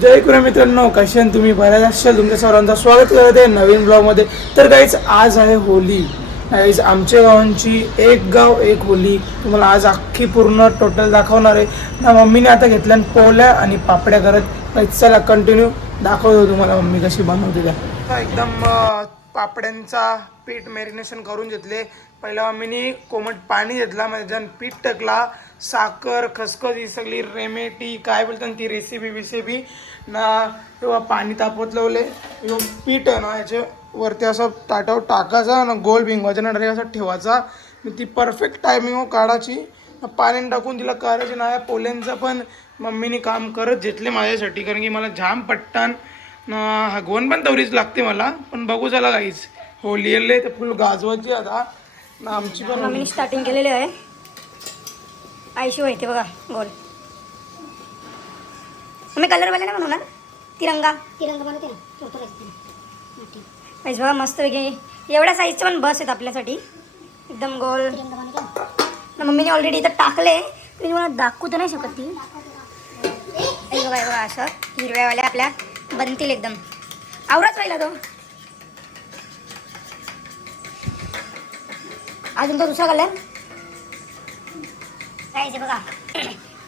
जय कुरा मित्रांनो, कसे आहात तुम्ही? बऱ्याच असाल. तुमच्या सर्वांचं स्वागत करत आहे नवीन ब्लॉगमध्ये. तर गाईज आज आहे होली. गाईज आमच्या गावांची एक गाव एक होली तुम्हाला आज अख्खी पूर्ण टोटल दाखवणार आहे ना. मम्मीने आता घेतल्या पोळ्या आणि पापड्या करत. गाईज चला कंटिन्यू दाखवतो तुम्हाला मम्मी कशी बनवते त्या. एकदम पापड्यांचा पीठ मॅरिनेशन करून घेतले. पहिला मम्मीने कोमट पाणी घेतला, मग त्याच्यानं पीठ टाकला, साखर खसखस ही सगळी रेमेटी काय बोलतात ती रेसिपी ना. तेव्हा पाणी तापवत लावले, पीठ आहे ना याच्या वरती असं ताटावर टाकायचा ना, गोल भिंगवायचा ना, डायरेक्ट असं ठेवायचा. ती परफेक्ट टायमिंग काढायची, पाण्याने टाकून तिला करायची ना. पोल्यांचं पण मम्मीने काम करत घेतले माझ्यासाठी, कारण की मला जाम पट्टान ना हगवण पण तेवढीच लागते मला. पण बघू चला काहीच होली येले तर फुल गाजवायची आता ना. आमची पण मम्मीने स्टार्टिंग केलेली आहे. आयशी होते बघा गोल. मम्मी कलरवाले नाही बनवणार, तिरंगा बनवते ना. पाहिजे बघा मस्त वगैरे एवढ्या साईजचे पण बस आहेत आपल्यासाठी एकदम गोल. ना मम्मीने ऑलरेडी इथं टाकले, तुम्ही मला दाखवू तर नाही शकत ती. बघा बघा असं हिरव्यावाल्या आपल्या बनतील एकदम. आवराच राहिला तो. अजून तो दुसरा कलर कायचे बघा.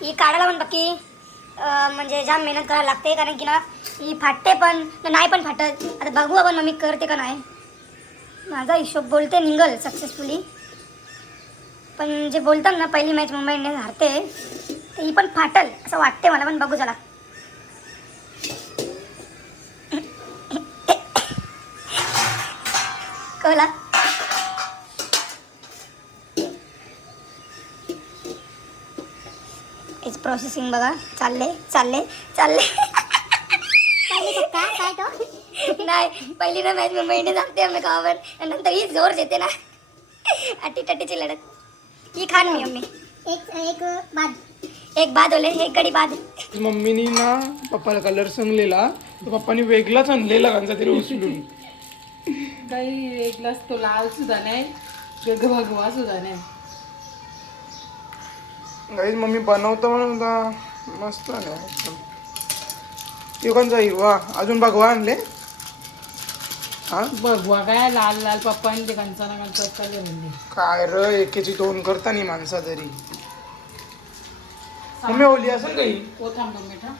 ही काढायला पण बाकी म्हणजे जाम मेहनत करायला लागते, कारण की ना ही फाटते पण नाही पण फाटत. आता बघू आपण मम्मी करते का नाही. माझा हिशोब बोलते निघल सक्सेसफुली, पण जे बोलतात ना पहिली मॅच मुंबई इंडियन्स हारते तर ही पण फाटल असं वाटते मला. पण बघू चला. कळला प्रोसेसिंग बघा. चालले काय तो नाही. पहिली ना मॅच मुंबई इंडियन्स हारते आम्ही गावावर, नंतर ही जोर देते ना. अटी टटीची लढत ही खान मी मम्मी एक बाद होले, एक गडी बाद. मम्मीनी ना पप्पाला कलर सांगलेला, तर पप्पानी वेगळाच आणलेला कांचा तरी उचलून. काही वेगळाच तो लाल सुद्धा नाही, भगवा सुद्धा नाही. गाईज मम्मी बनवतो म्हणून मस्त आले एकदम. ते कोणचा हिरवा अजून भगवा आणले. हा भगवा काय लाल लाल पप्पाने ते कंचा ना कंचा कलर आणले. काय र एकेची दोन करता नाही माणसा तरी. मम्मी होली असेल काही तो थांबा मिठा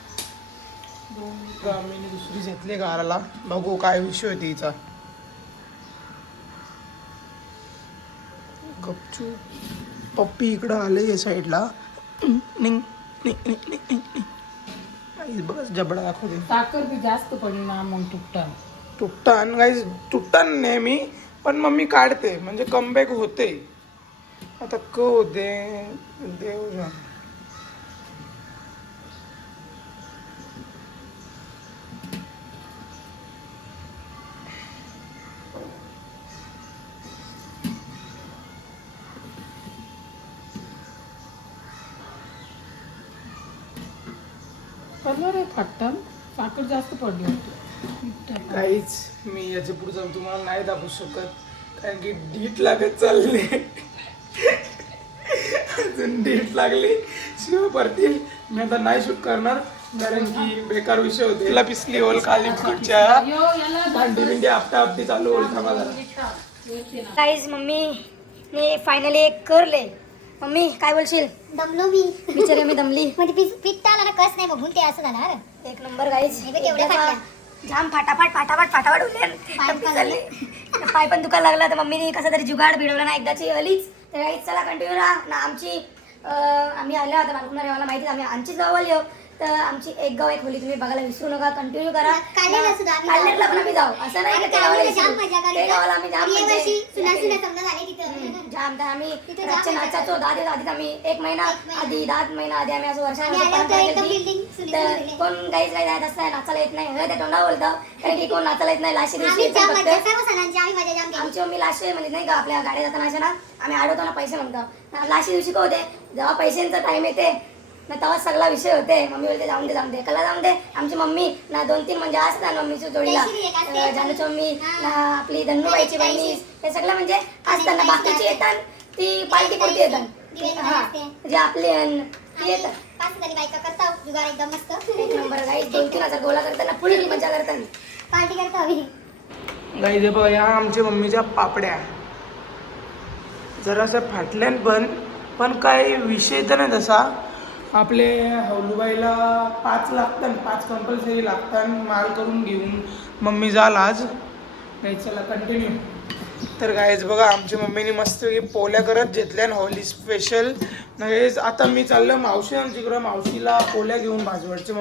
मम्मीने दुसरी घेतली घराला. बघू काय विषय होती हिचा. गपचू पप्पी इकडं आले या साईडला. बस जबडा दाखवते. साखर बी जास्त पडली ना मग तुटतान काही तुटतान नेहमी, पण मम्मी काढते म्हणजे कमबॅक होते. आता होते देव जाण. कलर आहे फाटन, साखर जास्त पडली होती. काहीच मी याच्या पुढे जाऊन तुम्हाला नाही दाखवू शकत, कारण की डीट लागत चालले. अजून डीट लागली शिव पडतील. मी आता नाही शूट करणार, कारण की बेकार विषय होते. तिला पिसली होल खाली पुढच्या भांडी बिंडी आपटा आपटी चालू होईल. थांबा जरा. गाईज मम्मी फायनली एक करले. मम्मी काय बोलशील? दमलो मी बिचारे मी दमली. म्हणजे पीठ आला ना, कस नाही बघून ते असं झालं. एक नंबर गाईज. एवढ्या फाटल्या. जाम फाटाफाट उडले. पाय पण दुखायला लागला. तर मम्मीने कसा तरी जुगाड भिडवला ना एकदाची अलीच. तर गाईज चला कंटिन्यू राहा ना. आम्ही आलो आता बालकुंडा रेवाला माहिती आम्ही आमचीच गावाला येऊ. तर आमची एक गाव एक होली तुम्ही बघायला विसरू नका. कंटिन्यू करा. काढलेला पण आम्ही जाऊ असं नाही का. ते गावाला आम्ही जाम तर आम्ही रातच्या नाचाचो. 10 दिवस आधीच आम्ही 1 महिना आधी 10 महिना आधी आम्ही असं वर्षाने कोण काहीच नाही जायत असतं. नाचायला येत नाही ते तोंडा बोलतो, कारण की कोण नाचायला येत नाही. लाशी आमची मम्मी लाशी म्हणजे नाही का आपल्या गाड्या जाताना अशा ना आम्ही आडवतो ना पैसे म्हणतो. लाशी दिवशी का होते जेव्हा पैशांचा टाइम येते ना तेव्हा सगळा विषय होते. मम्मी बोलते जाऊन दे कला जाऊन दे. आमची मम्मी ना 2-3 म्हणजे असतात मम्मीच्या जोडीला. जानूची मम्मी ना आपली धन्नूबाईची बहिणी हे सगळं म्हणजे असताना बाकीची येतात ती पालखी पुरती येतात. हा जे आपले येतात असं झाली बायका करता जुगार एकदम मस्त एक नंबर गाईस 2-3 गोळा करताना फुल मजा करताना पार्टी करतो आम्ही गाईज हे बघा, या आमच्या मम्मीच्या पापड्या जरासं फाटल्यान पण काही विषय तर नाही तसा. आपले हौलूबाईला 5 लागतात, 5 कंपल्सरी लागतात माल करून घेऊन मम्मी जाल आज. गाईज चला कंटिन्यू. तर गाईज बघा, आमच्या मम्मीने मस्त पोल्या करत घेतल्या होली स्पेशल. गाईज आता मी चाललो मावशी आमच्याकडं, मावशीला पोल्या घेऊन भाजवडची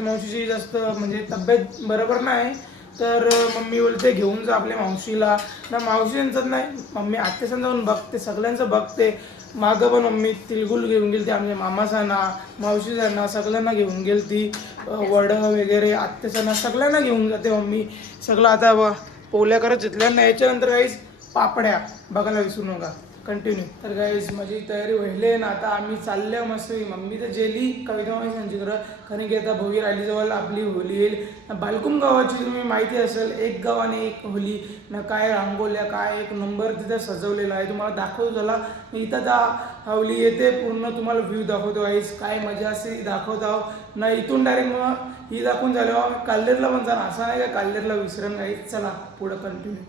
मावशीची जास्त म्हणजे तब्येत बरोबर नाही, तर मम्मी बोलते घेऊन जा आपल्या मावशीला. ना मावशींचं नाही, मम्मी आत्याचं जाऊन बघते, सगळ्यांचं बघते. मागं पण मम्मी तिळगुळ घेऊन गेली ती, आमच्या मामासांना मावशीसांना सगळ्यांना घेऊन गेली ती. वडं वगैरे आत्यासांना सगळ्यांना घेऊन जाते मम्मी. सगळं आता पोल्या करत घेतल्या ना. याच्यानंतर काहीच पापड्या बघायला विसरू नका. कंटिन्यू. तर गाईज माझी तयारी व्हायली ना, आता आम्ही चालल्या मस्त. मम्मी तर जेली कविता मावशींच्याकडं, कारण की आता भोगी रालीजवळ आपली होली येईल. बालकुम गावाची तुम्ही माहिती असेल, एक गाव आणि एक होली ना. काय रांगोल्या, काय एक नंबर तिथे सजवलेला आहे, तुम्हाला दाखवतो. झाला इथं त्या होली येते, पूर्ण तुम्हाला व्ह्यू दाखवतो. गाईज काय मजा असते दाखवत आहो ना. इथून डायरेक्ट मग ही दाखवून झाल्यावर काल्लेरला पण जाणार, असं नाही का काल्लेरला विसरण. गाईज चला पुढं कंटिन्यू.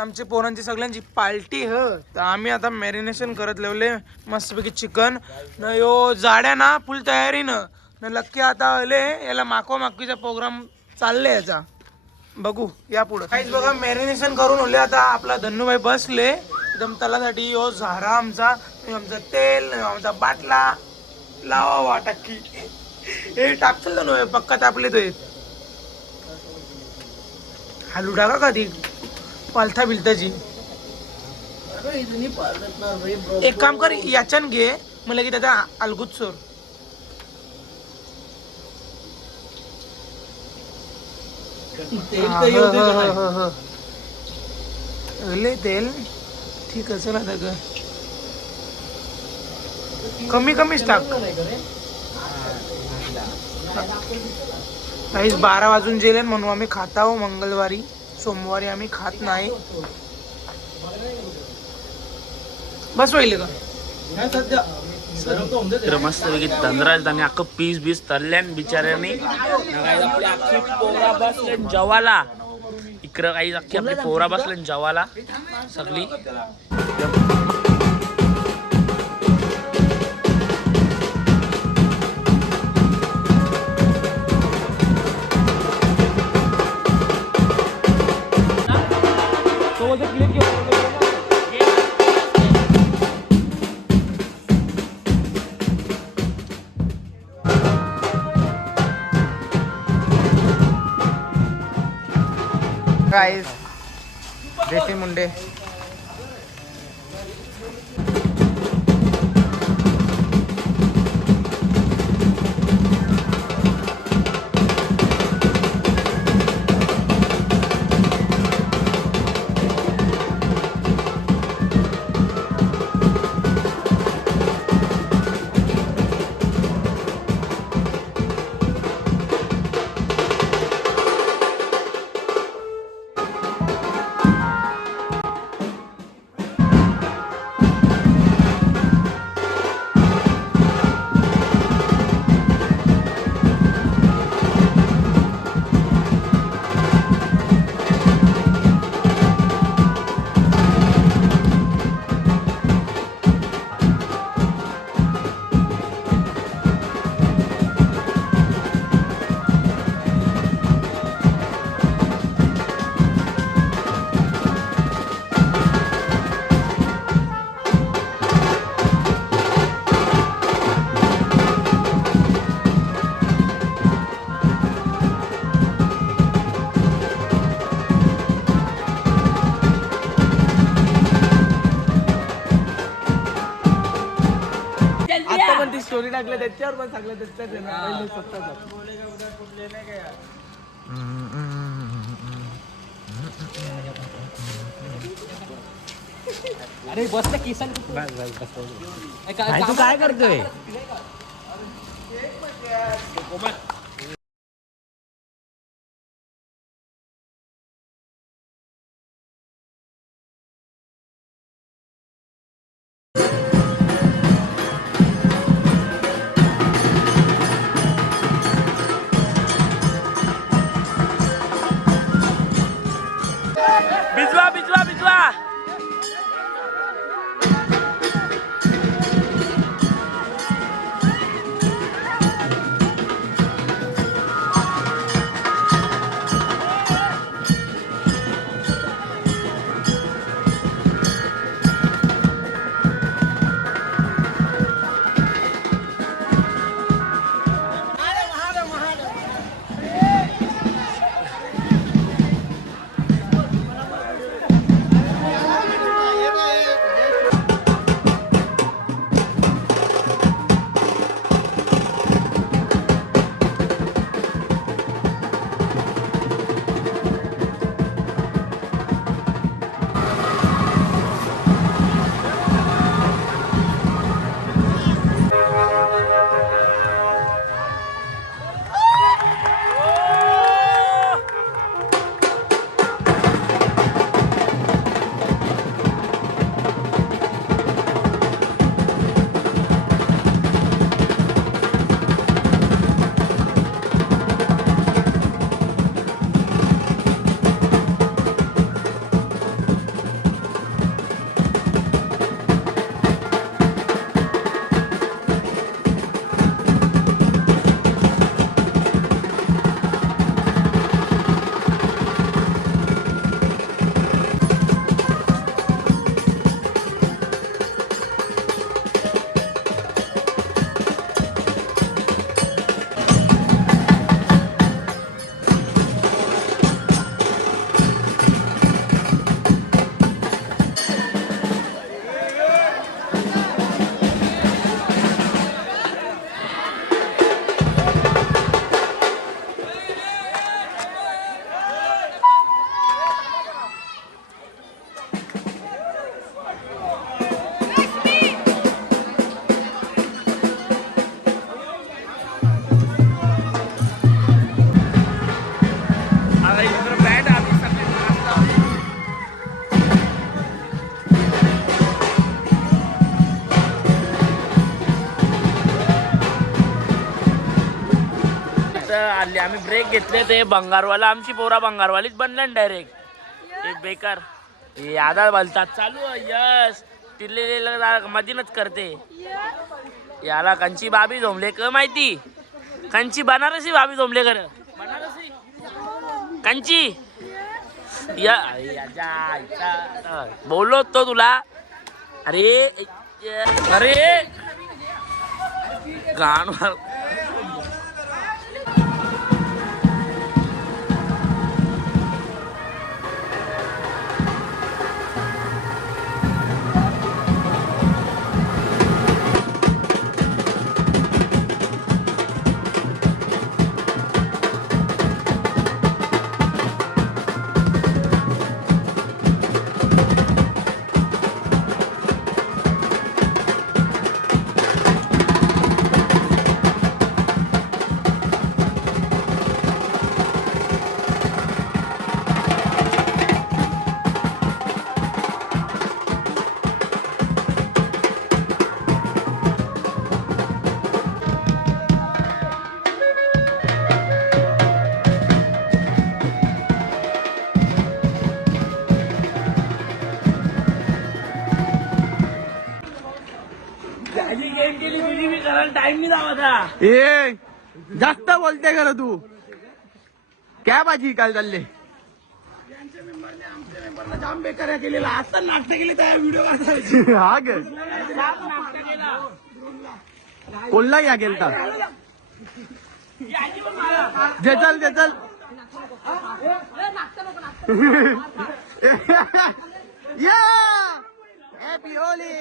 आमच्या पोरांची सगळ्यांची पार्टी ह. तर आम्ही आता मॅरिनेशन करत लावले मस्तपैकी चिकन न. यो जाड्या ना फुल तयारी न लक्की आता आले. याला माकवाचा प्रोग्राम चालले याचा, बघू या पुढं. काहीच बघा मॅरिनेशन करून होले. आता आपला धन्नूभाई बसले एकदम तलासाठी. यो झारा आमचा तेल, आमचा बाटला लावा वाटक्की हे टाकतील ना पक्का तापले तो हालू टाका का ती पालथा बिलताची. एक काम कर, याच्यान घे मला की त्याचा अलगुत सोर. तेल ठीक आहे. चला आता कमीच टाक. काहीच 12 वाजून गेले म्हणून आम्ही खात आहो. मंगळवारी सोमवारी आम्ही खात नाही. बस होईल का तर मस्त पैकी धनराज आणि अख्खं पीस तळल्यान बिचाऱ्याने. आपली अख्खी पोरा बसले जेवाला. इकडं काही अख्खी आपली पोरा बसले जेवाला सगळी. गाइस देसी मुंडे आता पण ती स्टोरी टाकल्या त्याच्यावर पण सांगलं अरे बसला किसन तू काय करतोय भिजवा भिजवा भिजवा. आम्ही ब्रेक घेतले ते बंगारवाला आमची पोरा बंगारवालीच बनल्या डायरेक्ट. बेकार हे आधार बोलतात चालू आहे, यश टिल्लेला मधीनच करते. याला कंची बाबी झोंबले क माहिती, कंची बनारसी बाबी झोंबले कर बनारसी कंची बोललो तो तुला. अरे अरे गाण गेम केली बीडीबी करायला टाइम नाही लावा. ए जास्त बोलते खरं तू. काय भाजी काय चालले जाम बेकार केलेला आता नाटक केली त्या व्हिडिओ वाचायची. हा ग कोल्हा या गेलता जे चल या हॅपी होली.